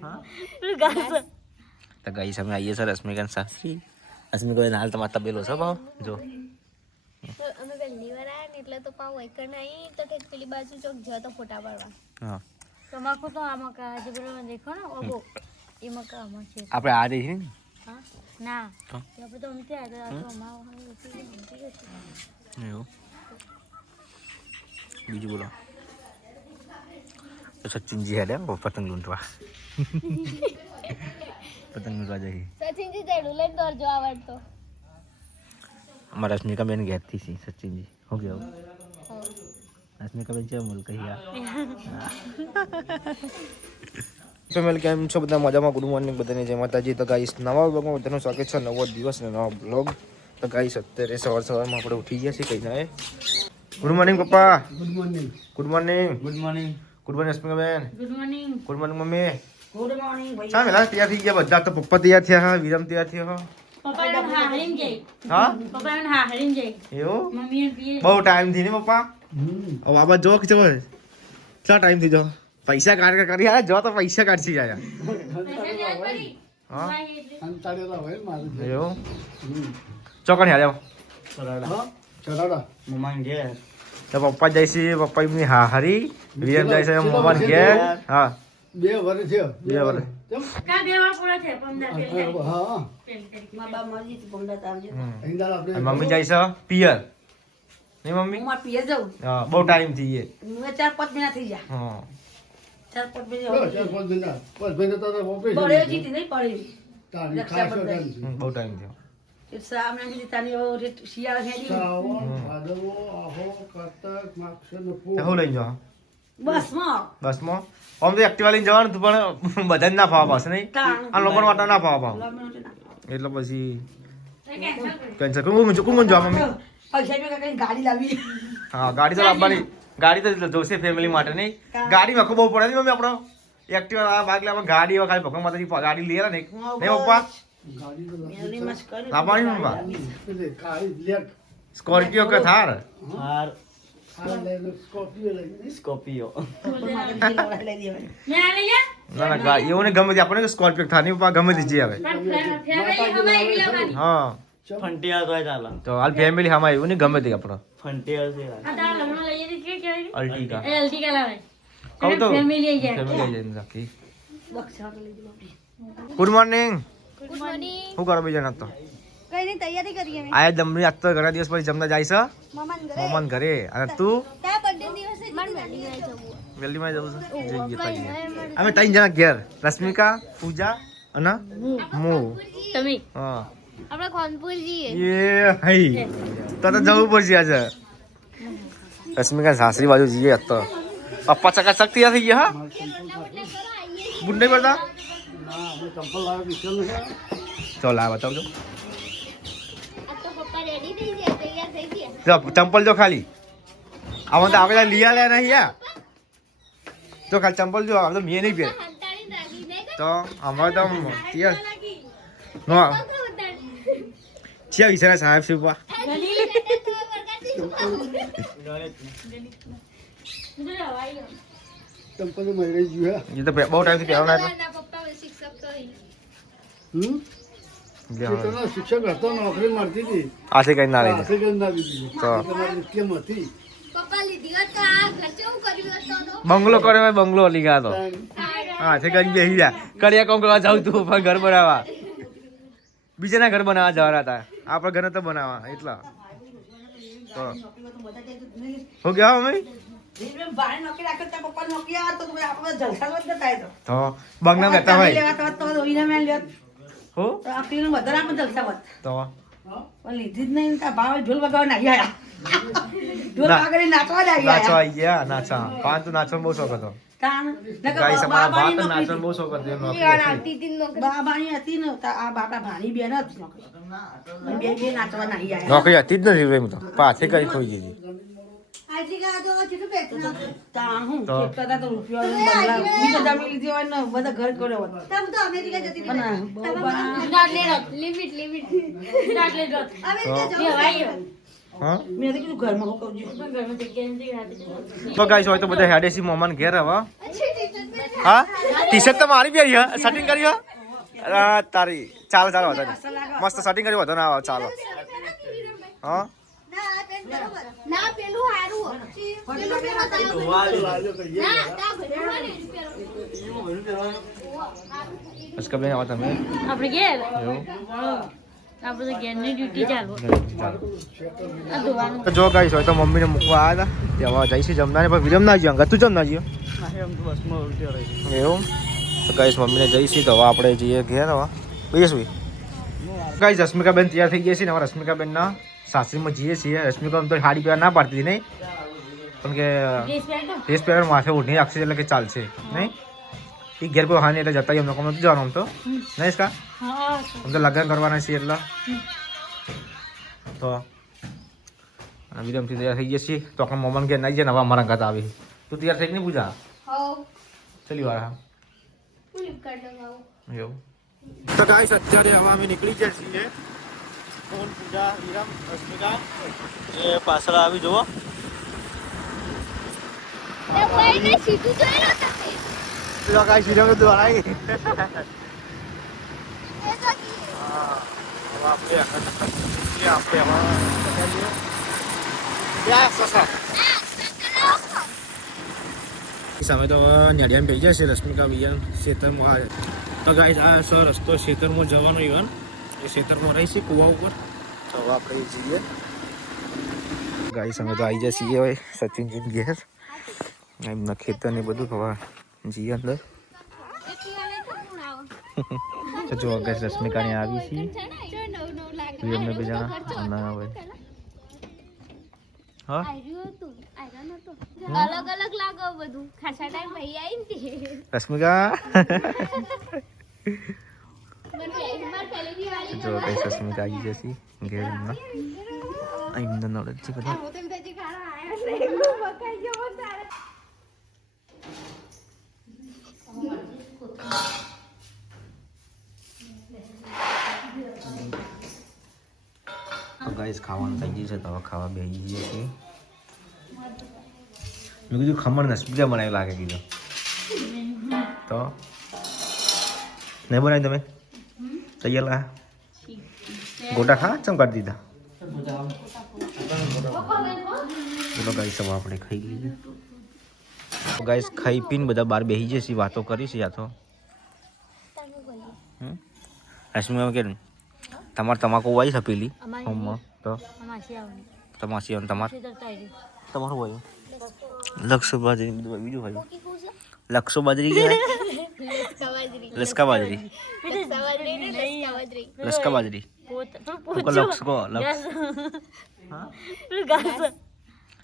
તો ગઈ સમય આવીએ સર રશ્મિકાંત શાસ્ત્રી રશ્મિકા હાલ તમારે તબેલો છે ભાવ જો અમે પહેલી વાર આયા ને એટલે તો પાવ વૈકર નહીં તો ઠેક પેલી બાજુ ચોક જ તો ફોટા પાડવા હા તમાકુ તો આમાં કા જે પેલો દેખો ને ઓબો એમાં કા આમાં છે આપણે આ જઈએ ને હા ના આપણે તો અમથી આવ્યા તો અમાર એવું બીજું બોલો તો સચિનજી હેડે પતંગ લૂંટવા પતંગ લૂંટવા જઈએ સચિનજી જેડું લઈને દોરજો આવડતો અમારા રશ્મિકાબેન ઘેરથી છે સચિનજી હો ગયો રશ્મિકાબેન છે મુલ કહી ફેમિલી કેમ છો બધા મજામાં ગુડ મોર્નિંગ બધાને જય માતાજી તો ગાઈસ નવા બ્લોગમાં બધાનું સ્વાગત છે નવો દિવસ ને નવો બ્લોગ તો ગાઈસ અત્યારે સવારમાં આપણે ઉઠી ગયા છીએ કઈ ના ગુડ મોર્નિંગ પપ્પા good morning good morning good morning good morning Rashmikaben good morning good morning મમ્મી ગુડ મોર્નિંગ ભાઈ શા મેલા તૈયાર થઈ ગયા બધા તો પપ્પા તૈયાર થયા હા વિરમ તૈયાર થયો હા પપ્પા હા હરીમ જઈ હા પપ્પા હા હરીમ જઈ એવું મમ્મી પીએ બહુ ટાઈમ થી ને પપ્પા હવે બાબા જો કે ચલો કેટલા ટાઈમ થી જો પૈસા કાઢ કરી આ જો તો પૈસા કાઢી જાય હા અંતાડેલા હોય મારું એવું ચોકણ યાર ચડાડા મમ્મા ઘેર તો પપ્પા જાય છે પપ્પા એમની હા હરી વિરમ જાય છે મમ્મા ઘેર હા 2 વર્ષ થયો 2 વર્ષ કા દેવા પૂરા છે 15 પેલ હા માં બા મરી હતી 15 આવજો અહીંદાર આપણે અને મમ્મી જાય છે પિયર નહીં મમ્મી હું માં પીએ જાઉં હા બહુ ટાઈમ થઈ ગયે હું 4-5 મહિના થઈ ગયા હા 4-5 મહિના ચાર પાંચ દિના બસ ભાઈ તો ઓપરેશન પડ્યો જીતી નહીં પડ્યો તારી ખાસ કરી બહુ ટાઈમ થયો એ સામને જીતી તાની ઓ શિયાળા હેડી સાવણ ભાદવો આહો કાતક માક્ષર નો તો હું લઈ જાઓ બસ માં બસમાં આમ તો એક્ટિવા લઈને જવાનું હતું પણ બધાને ના ફાવા પાસે નહીં આ લોકો માટે ના ફાવા પાવ એટલે પછી કેન્સલ કોણ જવા મમ્મી પૈસા બી કઈ ગાડી લાવી હા ગાડી તો લાવવાની ગાડી તો જોશે ફેમિલી માટે નહીં ગાડી માં બહુ પડે નહીં મમ્મી આપણો એક્ટિવા ભાગ લેવા ગાડી ખાલી ભગવાન માતાજી ગાડી લઈ ને નહીં પપ્પા ગાડી તો મેલી મસ્ત કરી લાવવાની પપ્પા એટલે કાળી લેટ સ્કોર્પિયો કે થાર આ લઈને સ્કોર્પિયો લઈને સ્કોર્પિયો લઈ દેવાની મે આલે યા ના ના એવું ને ગમે તે આપણે સ્કોર્પિયો થાર નહીં પપ્પા ગમે તે જઈ આવે ફેમિલી હવાઈ ગઈ હા ફંટિયા તો ચાલે તો હાલ ફેમિલી હામાં આવ્યું ને ગમે તે આપણો ફંટિયા છે આ તાર લમણો લઈએ તો કે કેવી અલ્ટિકા એ હલ્દી કા લાવે કહું તો ફેમિલી આવી જાય ફેમિલી આવી જાય રાખી બક્ષા લઈ દેવા ગુડ મોર્નિંગ ગુડ મોર્નિંગ શું કરો બીજા ના તો કઈ ની તૈયારી કરીએ મે આયા જમણી આજ તો ઘણા દિવસ પછી જમવા જાય છે મમ્મન ઘરે અને તું ક્યાં બર્થડે દિવસે મન વેલી માં જવું વેલ્ડી માં જવું છે જઈએ તઈ અમે ત્રણ જણા ઘેર રશ્મિકા પૂજા અને હું તમે હા આપણે ખાનપુર જઈએ એ હઈ તો જવું પડશે આજે રશ્મિકા સાસરી બાજુ જઈએ તો પપ્પા ચકાચક તૈયાર થઈ ગયા હા બુટ નહીં પડતા ના આપણે ચંપલ લાવે વિચાર છે ચાલ આ બતાવજો આ તો પપ્પા રેડી થઈ ગયા તૈયાર થઈ ગયા જો ચંપલ જો ખાલી આમાં તો આપણે લીયા લે નહીં યા જો ખાલી ચંપલ જો આપણે તો મેં નહીં પહેર હંતાડી રાખી નહીં તો અમારે તો તૈયાર નો છે વિચાર સાહેબ શિવપા ચંપલ તો મળી ગયું એ તો બહુ ટાઈમથી પહેરવાના એટલે પપ્પા શિક્ષક તો હમ ખેતરનો શિક્ષક હતો નોકરી મળતી હતી આથી કઈ ના લઈ હાથે કરી ના દીધી તો તમારી કેમ હતી પપ્પા લીધી હોત તો આ ખર્ચો હું કર્યું હોત તો બંગલો કર્યો હોય બંગલો લઈ ગયા તો હા છે કરી બેસી જા કર્યા કોમ કરવા જાઉં તું પણ ઘર બનાવવા બીજાના ઘર બનાવવા જવાના હતા આપણા ઘર તો બનાવવા એટલા તો હું ગયા મમ્મી ભાઈ નોકરી રાખે ત્યાં પપ્પા નોકરી આવે તો આપણે જલસા જ થાય તો બંગના બેઠા હોય લેવા તો ઓઈના મેલ લેત હો તો આખી નું વધારે આપણે જલસા વત તો પણ લીધી જ નહીં તા ભાવ ઢોલ વગાડવા નાહી આયા ઢોલ ના. વગાડી નાચવા નાહી નાચવા આયા આવી ગયા નાચા પાંચ તો નાચવાનો બહુ શોખ હતો તાણ ગાઈસ અમારા બાબાની બાપ નોકરી નાચવાનો બહુ શોખ હતો એનો આવતી તી નોકરી બાબાની હતી ને તા આ બાપા ભાણી બેન જ નોકરી બે નાચવા નાહી આયા નોકરી હતી જ નથી એમ તો પાછે કરી ખોઈ દીધી તાણ હું તો. કેટલા તા તો રૂપિયા લઈને બંગલા બીજા જમી લીધી હોય ને બધા ઘર કર્યો હોત પણ બાબા લિમિટ નાટલે ડોટ તો હવાઈ હા મેં તો કીધું ઘરમાં હું કહું છું ઘરમાં જગ્યા નથી રાતે તો ગાઈસ હોય તો બધા હેડેસી મોમાન ઘેર હવે હા ટી શર્ટ તો મારી પહેરી હા સેટિંગ કરી હા તારી ચાલો ચાલો વાંધો નહીં મસ્ત સેટિંગ કરી વાંધો ના આવે ચાલો હા ના પેલું હારું પેલું પેલો બસ કબે આવો તમે આપણે ઘેર એવું આપણે ઘેરની ડ્યુટી ચાલુ આ ધોવાનું તો જો ગાઈસ હોય તો મમ્મીને મૂકવા આવ્યા હતા ત્યાં જઈશું જમવા પણ વિરમ ના ગયો તું જમ ના ગયો એવું તો ગાઈસ મમ્મીને જઈશું તો હવે આપણે જઈએ ઘેર હવે બીજું શું ગાઈસ રશ્મિકાબેન તૈયાર થઈ ગયા છે ને હવે રશ્મિકાબેનના સાસરીમાં જઈએ છીએ રશ્મિકા તો સાડી પહેરવા ના પાડતી નહીં પણ કે ડ્રેસ પહેરવા માથે ઓઢી રાખશે એટલે કે ચાલશે નહીં એ ઘેર કોઈ હા નહીં એટલે જતા એમને નથી જવાનું આમ તો નહીં કા આમ તો લગ્ન કરવાના છીએ એટલે તો વિરમથી તૈયાર થઈ ગયા છીએ તો આપણે મમ્માને ઘેર નાઈ જાય ને હવે અમારા ઘર આવી તું તૈયાર થઈ નહીં પૂજા ચલી વાર હા એવું તો ગાઈસ અત્યારે હવે અમે નીકળી જાય છીએ ફોન પૂજા વિરમ રશ્મિકા એ પાછળ આવી જુઓ તો ગાઈસ વિરમ તો દોડાઈ સામે તો નેડિયામાં પડી જશે રશ્મિકા વિયન ખેતરમાં તો ગાઈસ આ સર રસ્તો ખેતરમાં જવાનો ઇવન એ ખેતરમાં રહીશું કુવા ઉપર તો હવે આપણે જઈએ ગાઈસ અમે તો આવી જઈએ હવે સચિનજી ઘેર એમના ખેતર ને બધું ખવા જઈએ અંદર તો જો ગાઈસ રશ્મિકાને આવી છીએ વિયમને બે જણા ના હોય હા અલગ અલગ લાગો બધું ખાસા ટાઈમ ભાઈ આવી ને રશ્મિકા મને જો કઈ રશ્મિકા આવી જશે ઘેર એમના એમના નોલેજ છે બધા તો ગાઈસ ખાવાનું થઈ ગયું છે તો હવે ખાવા બેસી જઈએ છીએ મેં કીધું ખમણ રશ્મિકા બનાવી લાગે કીધું તો નહીં બનાવી તમે તૈયાર લા ગોટા ખા ચમ કાઢી દીધા ચલો ગાઈસ હવે આપણે ખાઈ લઈએ તો ગાઈસ ખાઈ પીને બધા બહાર બેસી જશે વાતો કરીશું યા તો રશ્મિકા કે તમારે તમાકુ વાઈ છે પેલી હોમમાં તો તમાસી આવે તમારું હોય લક્ષો બાજરી બીજું હોય લક્ષો બાજરી કહેવાય લસકા બાજરી લસકા બાજરી લક્ષ કો લક્ષ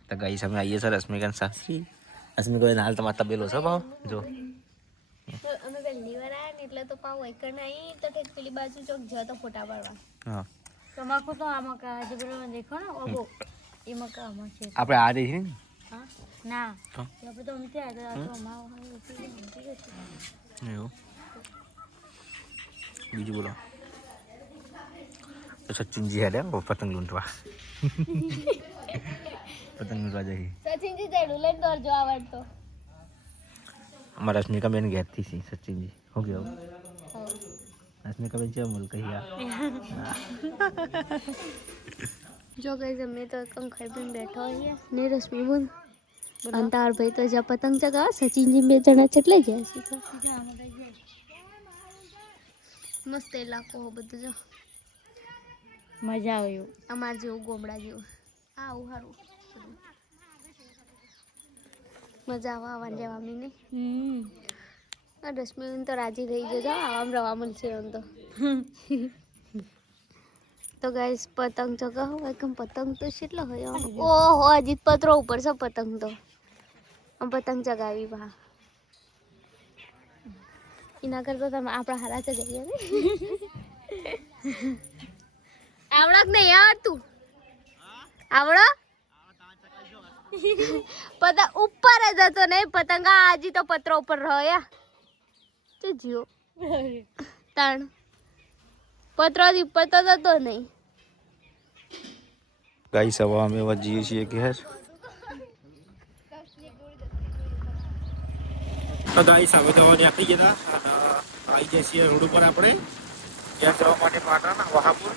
તો ગાઈસ અમે આવીએ છીએ રશ્મિકા શાસ્ત્રી રશ્મિકા હાલ તમારા તબેલો છે ભાવ જો અમે પહેલી વાર આયા ને એટલે તો પાવ વૈકણ આવી તો ઠેક પેલી બાજુ ચોક જ તો ફોટા પાડવા હા તમાકુ તો આમાં કા જે પેલો દેખો ને ઓબો એમાં કા આમાં છે આપણે આ રહી છે ને હા ના તો આપણે તો અમથી આ તો અમાર એવું બીજું બોલો તો સચિનજી હેડે પતંગ લૂંટવા પતંગ લૂંટવા જઈએ સચિનજી જડું લઈને દોરજો આવડતો અમારા રશ્મિકા બેન ઘેરથી છે સચિનજી હો ગયો રશ્મિકા બેન છે મુલ કહી જો ગઈ અમે તો કમ ખાઈ પીને બેઠો હોઈએ ને રશ્મિ બોલ અંતાર ભાઈ તો જ્યાં પતંગ ચગાવે સચિનજી બે જણા છેટલે ગયા છે મસ્ત ઇલાકો હો બધું જો મજા આવે એવું અમાર જેવું ગોમડા જેવું આવું સારું મજા આવે આવવાની જવાની નહીં રશ્મિ તો રાજી થઈ ગયો આવામ રવા મળશે એમ તો ગાઈસ પતંગ ચગાવો એકમ પતંગ તો કેટલો હોય ઓહો અજીત પત્રો ઉપર છે પતંગ તો આમ પતંગ ચગાવી ભા એના કરતા તમે આપણા હારા ચગાવીએ ને આવડક નહીં યાર તું આવડો પતંગ ઉપર જ હતો નહીં પતંગ આજી તો પત્રો ઉપર રહ્યા તો જીઓ તાણ પત્રો ઉપર તો જતો નહીં ગાઈસ હવે અમે જઈએ છીએ ઘેર તો ગાઈસ હવે તો નીકળી ગયા હતા અને આવી જઈએ છીએ રોડ ઉપર આપણે ત્યાં જવા માટે પાટણ વહાપુર.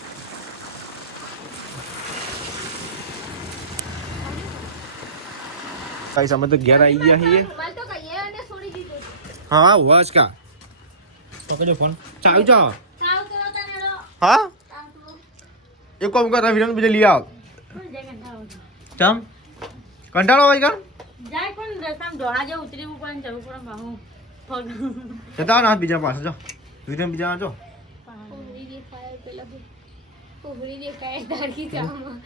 ગાઈસ અમે તો ઘેર આવી ગયા છીએ. મોબાઈલ તો કહીએ અને છોડી દીધો છે. હા વાજ કા પકડજો ફોન ચાવી જાઓ. સાવ કરો તને રો. હા સાવ કરો. એક કામ કર વિરન બીજે લઈ આવ. ચમ કંટાળો હોય કા જાય પણ રસ્તામાં દોડા જે ઉતરી ઉપર જરૂર પડે બાહુ પગ જતા ના બીજા પાસે જો વિરન બીજા જો કોહળી દેખાય પેલા કોહળી દેખાય તારી જામાં